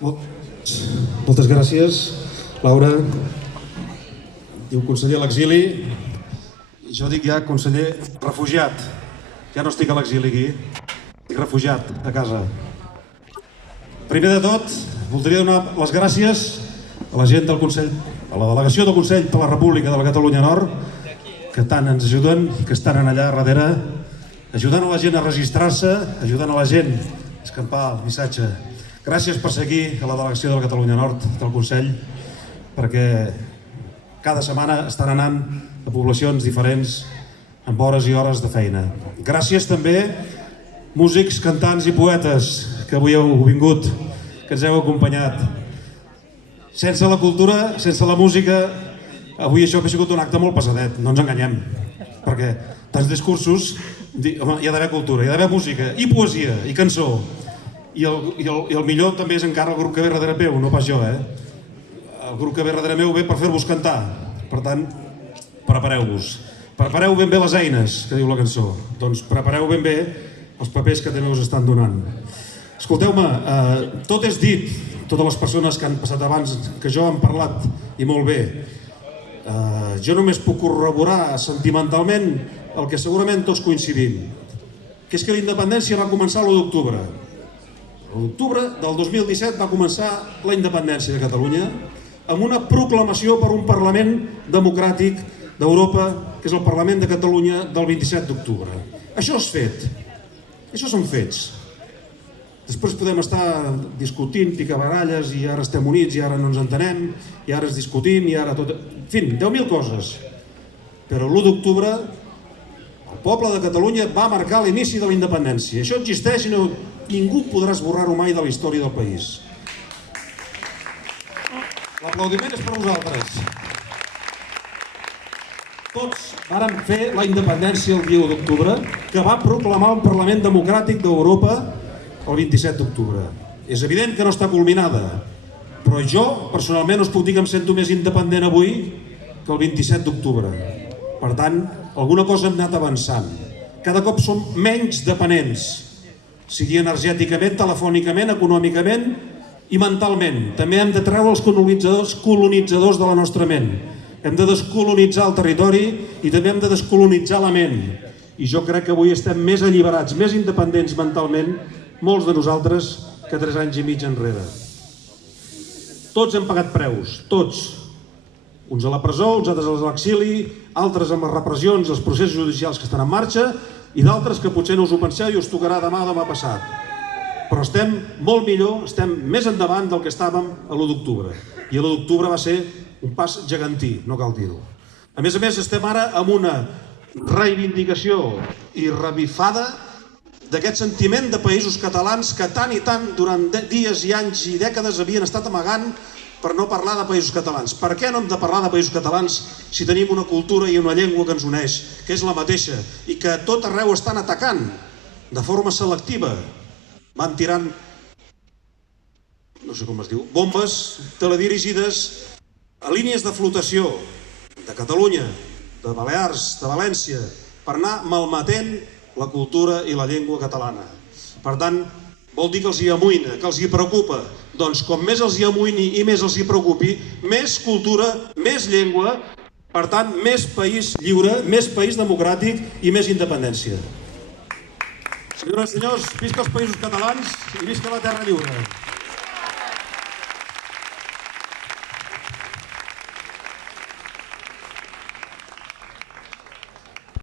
Moltes gràcies, Laura. Diu conseller a l'exili. Jo dic ja conseller refugiat. Ja no estic a l'exili aquí, estic refugiat a casa. Primer de tot, voldria donar les gràcies a la gent del Consell, a la delegació del Consell per la República de la Catalunya Nord, que tant ens ajuden, que estan allà darrere, ajudant a la gent a registrar-se, ajudant a la gent a escampar el missatge. Gràcies per seguir a la delegació de la Catalunya Nord del Consell, perquè cada setmana estan anant a poblacions diferents amb hores i hores de feina. Gràcies també músics, cantants i poetes que avui heu vingut, que ens heu acompanyat. Sense la cultura, sense la música, avui això ha sigut un acte molt pesadet, no ens enganyem, perquè tants discursos, home, hi ha d'haver cultura, hi ha d'haver música, i poesia, i cançó, i el millor també és encara el grup que ve darrere meu, no pas jo, el grup que ve darrere meu ve per fer-vos cantar, per tant, prepareu-vos. Prepareu ben bé les eines, que diu la cançó, doncs prepareu ben bé els papers que també us estan donant. Escolteu-me, tot és dit, totes les persones que han passat abans que jo han parlat, i molt bé. Jo només puc corroborar sentimentalment el que segurament tots coincidim, que és que la independència va començar l'1 d'octubre. L'octubre del 2017 va començar la independència de Catalunya amb una proclamació per un Parlament democràtic d'Europa, que és el Parlament de Catalunya del 27 d'octubre. Això és fet. Això són fets. Després podem estar discutint, picabaralles, i ara estem units, i ara no ens entenem, i ara ens discutim, i ara tot... En fi, 10.000 coses. Però l'1 d'octubre el poble de Catalunya va marcar l'inici de la independència. Això existeix i ningú podrà esborrar-ho mai de la història del país. L'aplaudiment és per vosaltres. Tots vàrem fer la independència el dia 1 d'octubre, que va proclamar un Parlament democràtic d'Europa el 27 d'octubre. És evident que no està culminada, però jo personalment us puc dir que em sento més independent avui que el 27 d'octubre. Per tant, alguna cosa hem anat avançant. Cada cop som menys dependents, sigui energèticament, telefònicament, econòmicament i mentalment. També hem de treure els colonitzadors de la nostra ment. Hem de descolonitzar el territori i també hem de descolonitzar la ment. I jo crec que avui estem més alliberats, més independents mentalment, molts de nosaltres, que 3 anys i mig enrere. Tots hem pagat preus, tots. Uns a la presó, uns altres a l'exili, altres amb les repressions i els processos judicials que estan en marxa, i d'altres que potser no us ho penseu i us tocarà demà o demà passat. Però estem molt millor, estem més endavant del que estàvem a l'1 d'octubre. I l'1 d'octubre va ser un pas gegantí, no cal dir-ho. A més, estem ara amb una reivindicació i revifada d'aquest sentiment de països catalans que tant i tant durant dies i anys i dècades havien estat amagant per no parlar de països catalans. Per què no hem de parlar de països catalans si tenim una cultura i una llengua que ens uneix, que és la mateixa, i que a tot arreu estan atacant de forma selectiva? Van tirant, no sé com es diu, bombes teledirigides a línies de flotació de Catalunya, de Balears, de València, per anar malmetent la cultura i la llengua catalana. Per tant, vol dir que els hi amoïna, que els hi preocupa. Doncs com més els hi amoïni i més els hi preocupi, més cultura, més llengua, per tant, més país lliure, més país democràtic i més independència. Senyores i senyors, visca els països catalans i visca la terra lliure.